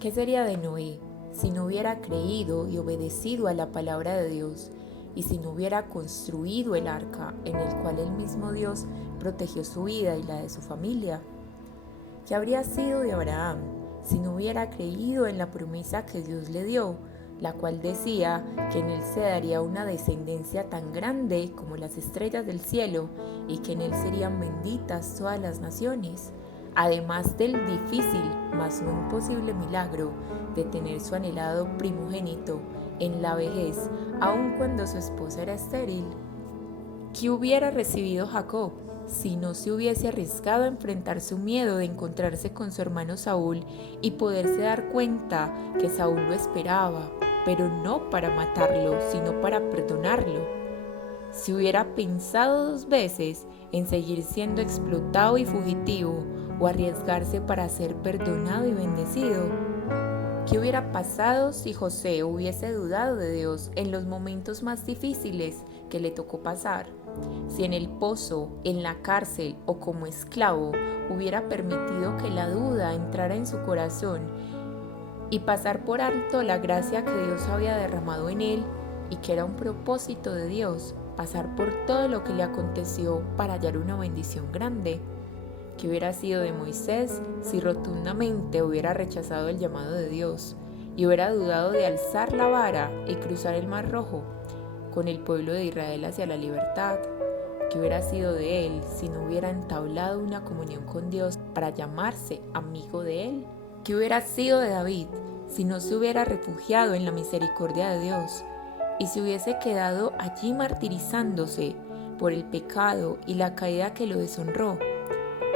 ¿Qué sería de Noé si no hubiera creído y obedecido a la palabra de Dios y si no hubiera construido el arca en el cual el mismo Dios protegió su vida y la de su familia? ¿Qué habría sido de Abraham si no hubiera creído en la promesa que Dios le dio, la cual decía que en él se daría una descendencia tan grande como las estrellas del cielo y que en él serían benditas todas las naciones? Además del difícil, mas no imposible milagro de tener su anhelado primogénito en la vejez, aun cuando su esposa era estéril. ¿Qué hubiera recibido Jacob si no se hubiese arriesgado a enfrentar su miedo de encontrarse con su hermano Saúl y poderse dar cuenta que Saúl lo esperaba, pero no para matarlo, sino para perdonarlo? Si hubiera pensado 2 veces en seguir siendo explotado y fugitivo o arriesgarse para ser perdonado y bendecido. ¿Qué hubiera pasado si José hubiese dudado de Dios en los momentos más difíciles que le tocó pasar? Si en el pozo, en la cárcel o como esclavo hubiera permitido que la duda entrara en su corazón y pasar por alto la gracia que Dios había derramado en él y que era un propósito de Dios, pasar por todo lo que le aconteció para hallar una bendición grande. ¿Qué hubiera sido de Moisés si rotundamente hubiera rechazado el llamado de Dios y hubiera dudado de alzar la vara y cruzar el Mar Rojo con el pueblo de Israel hacia la libertad? ¿Qué hubiera sido de él si no hubiera entablado una comunión con Dios para llamarse amigo de él? ¿Qué hubiera sido de David si no se hubiera refugiado en la misericordia de Dios y se hubiese quedado allí martirizándose por el pecado y la caída que lo deshonró,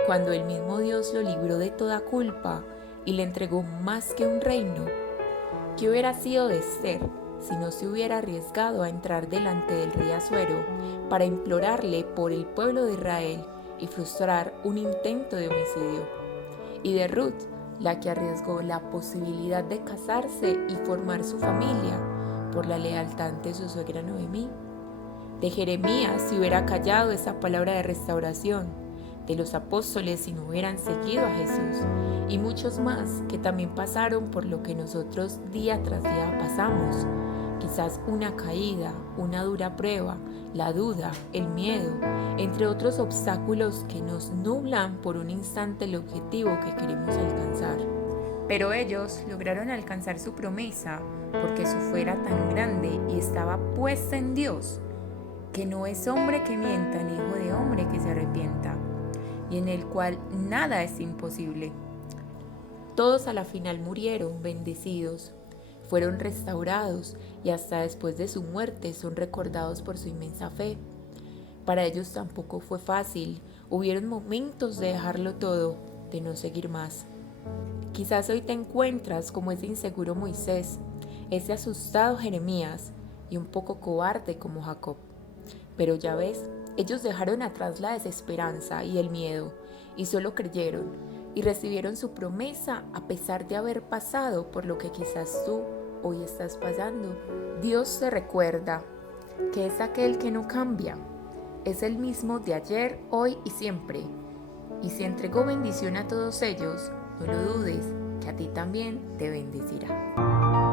cuando el mismo Dios lo libró de toda culpa y le entregó más que un reino? ¿Qué hubiera sido de Esther si no se hubiera arriesgado a entrar delante del rey Asuero para implorarle por el pueblo de Israel y frustrar un intento de homicidio? Y de Ruth, la que arriesgó la posibilidad de casarse y formar su familia por la lealtad ante su suegra Noemí. De Jeremías si hubiera callado esa palabra de restauración, de los apóstoles si no hubieran seguido a Jesús, y muchos más que también pasaron por lo que nosotros día tras día pasamos. Quizás una caída, una dura prueba, la duda, el miedo, entre otros obstáculos que nos nublan por un instante el objetivo que queremos alcanzar. Pero ellos lograron alcanzar su promesa porque su fe era tan grande y estaba puesta en Dios, que no es hombre que mienta ni hijo de hombre que se arrepienta, y en el cual nada es imposible. Todos a la final murieron bendecidos, fueron restaurados y hasta después de su muerte son recordados por su inmensa fe. Para ellos tampoco fue fácil, hubieron momentos de dejarlo todo, de no seguir más. Quizás hoy te encuentras como ese inseguro Moisés, ese asustado Jeremías y un poco cobarde como Jacob. Pero ya ves, ellos dejaron atrás la desesperanza y el miedo y solo creyeron y recibieron su promesa a pesar de haber pasado por lo que quizás tú hoy estás pasando. Dios te recuerda que es aquel que no cambia, es el mismo de ayer, hoy y siempre. Y si entregó bendición a todos ellos, no lo dudes, que a ti también te bendecirá.